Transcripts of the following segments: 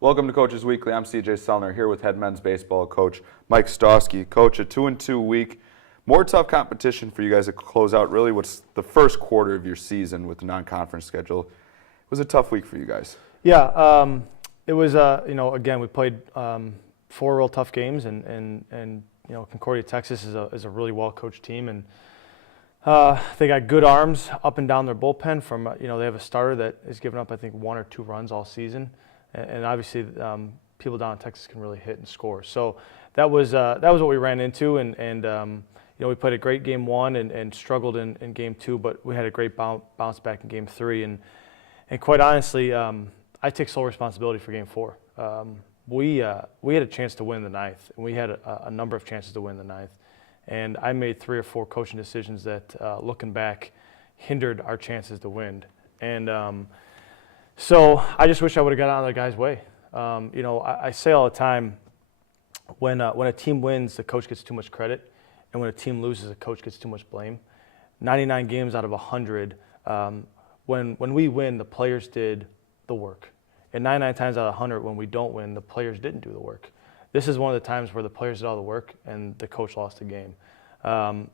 Welcome to Coach's Weekly. I'm CJ Sellner here with head men's baseball coach Mike Stawski. Coach, a 2-2 week. More tough competition for you guys to close out really what's the first quarter of your season with the non-conference schedule. It was a tough week for you guys. Yeah, it was, again, we played 4 real tough games, and Concordia Texas is a really well-coached team, and they got good arms up and down their bullpen from, they have a starter that has given up, I think, 1 or 2 runs all season, and obviously people down in Texas can really hit and score. So that was what we ran into, and we played a great game 1 and struggled in game 2, but we had a great bounce back in game 3, and quite honestly, I take sole responsibility for game 4. We had a chance to win the 9th, and we had a number of chances to win the 9th. And I made 3 or 4 coaching decisions that, looking back, hindered our chances to win. And so I just wish I would have got out of the guy's way. I say all the time, when a team wins, the coach gets too much credit, and when a team loses, the coach gets too much blame. 99 games out of 100, when we win, the players did the work. And 99 times out of 100, when we don't win, the players didn't do the work. This is one of the times where the players did all the work and the coach lost the game. I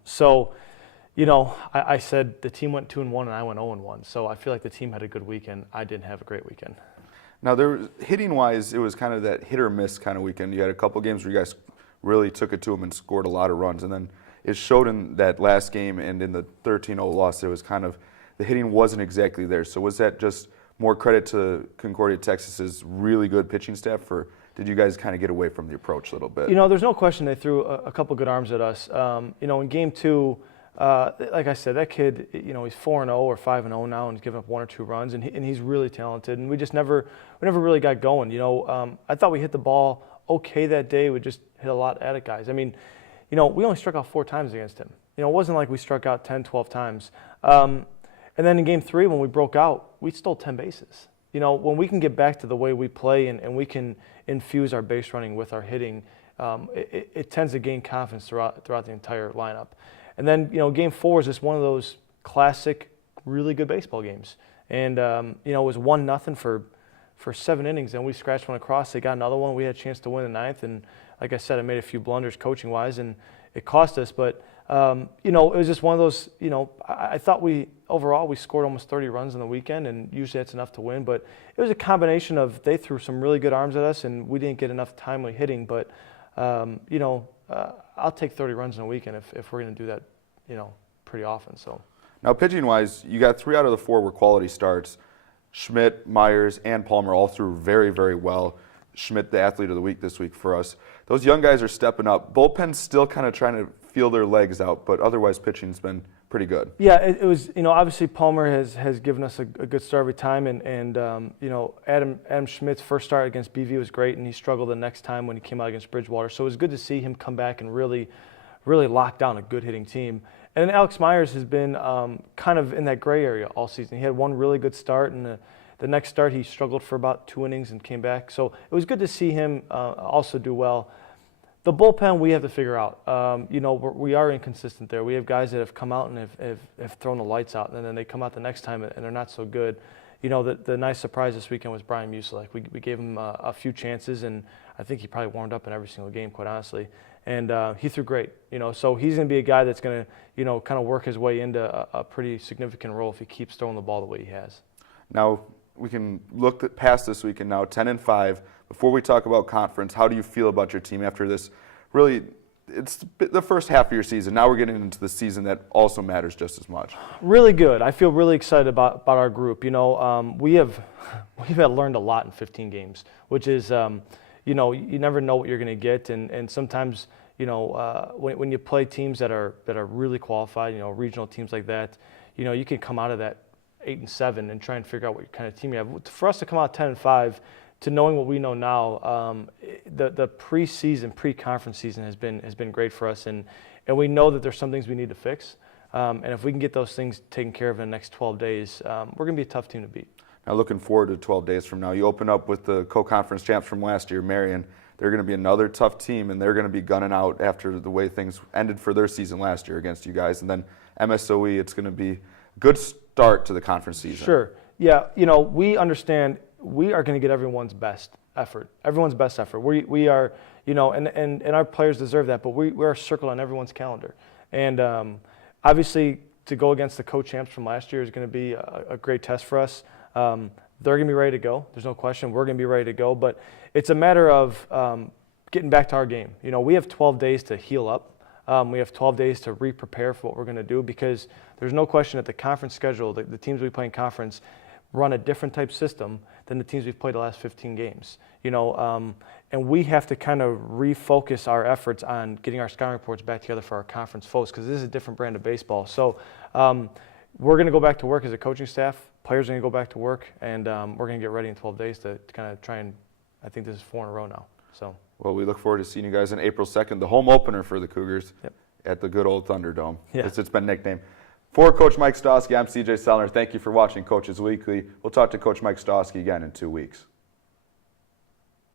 said the team went 2-1 and I went 0-1. So I feel like the team had a good weekend. I didn't have a great weekend. Now, hitting-wise, it was kind of that hit-or-miss kind of weekend. You had a couple games where you guys really took it to them and scored a lot of runs. And then it showed in that last game and in the 13-0 loss, it was kind of the hitting wasn't exactly there. So was that just more credit to Concordia Texas's really good pitching staff, or did you guys kind of get away from the approach a little bit? There's no question they threw a couple good arms at us. In game 2, like I said, that kid, he's 4-0 or 5-0 now, and he's given up 1 or 2 runs, and he's really talented. And we never really got going. I thought we hit the ball okay that day. We just hit a lot at it, guys. We only struck out 4 times against him. It wasn't like we struck out 10, 12 times. And then in game 3, when we broke out, we stole 10 bases. When we can get back to the way we play and we can infuse our base running with our hitting, it tends to gain confidence throughout the entire lineup. And then, game 4 is just one of those classic, really good baseball games. And, it was 1-0 for 7 innings, and we scratched one across. They got another one. We had a chance to win the 9th. And like I said, I made a few blunders coaching-wise, and it cost us. But, it was just one of those, I thought overall we scored almost 30 runs on the weekend, and usually that's enough to win. But it was a combination of they threw some really good arms at us, and we didn't get enough timely hitting. But, I'll take 30 runs in a weekend if we're going to do that, pretty often. So now, pitching-wise, you got 3 out of the 4 were quality starts. Schmidt, Myers, and Palmer all threw very, very well. Schmidt, the athlete of the week this week for us. Those young guys are stepping up. Bullpen's still kind of trying to feel their legs out, but otherwise pitching's been pretty good. Yeah, it was, obviously Palmer has given us a good start every time, and Adam Schmidt's first start against BV was great, and he struggled the next time when he came out against Bridgewater. So it was good to see him come back and really lock down a good hitting team. And Alex Myers has been kind of in that gray area all season. He had one really good start, and the next start he struggled for about 2 innings and came back. So it was good to see him also do well. The bullpen we have to figure out. We are inconsistent there. We have guys that have come out and have thrown the lights out, and then they come out the next time and they're not so good. The nice surprise this weekend was Brian Musilek. We gave him a few chances, and I think he probably warmed up in every single game, quite honestly. And he threw great. So he's going to be a guy that's going to, kind of work his way into a pretty significant role if he keeps throwing the ball the way he has. Now, we can look past this weekend now, 10-5. Before we talk about conference, how do you feel about your team after this? Really, it's the first half of your season. Now we're getting into the season that also matters just as much. Really good. I feel really excited about our group. We've learned a lot in 15 games, which is, you never know what you're going to get, and sometimes, when you play teams that are really qualified, regional teams like that, you can come out of that 8-7 and try and figure out what kind of team you have. For us to come out 10-5, to knowing what we know now, the preseason, pre-conference season has been great for us, and we know that there's some things we need to fix, and if we can get those things taken care of in the next 12 days, we're going to be a tough team to beat. Now, looking forward to 12 days from now, you open up with the co-conference champs from last year, Marion. They're going to be another tough team, and they're going to be gunning out after the way things ended for their season last year against you guys. And then MSOE, it's going to be a good start to the conference season. Sure. Yeah, we understand we are going to get everyone's best. effort, everyone's best effort. We are, you know, and our players deserve that, but we're circled on everyone's calendar. And obviously, to go against the co-champs from last year is going to be a great test for us. They're going to be ready to go. There's no question. We're going to be ready to go. But it's a matter of getting back to our game. You know, we have 12 days to heal up. We have 12 days to re-prepare for what we're going to do, because there's no question that the conference schedule, the teams we play in conference, run a different type system than the teams we've played the last 15 games. You know, and we have to kind of refocus our efforts on getting our scouting reports back together for our conference folks, because this is a different brand of baseball. So we're going to go back to work as a coaching staff. Players are going to go back to work, and we're going to get ready in 12 days to kind of try and, I think this is 4 in a row now. So. Well, we look forward to seeing you guys on April 2nd, the home opener for the Cougars at the good old Thunderdome. Yeah. It's been nicknamed. For Coach Mike Stawski, I'm CJ Sellner. Thank you for watching Coaches Weekly. We'll talk to Coach Mike Stawski again in 2 weeks.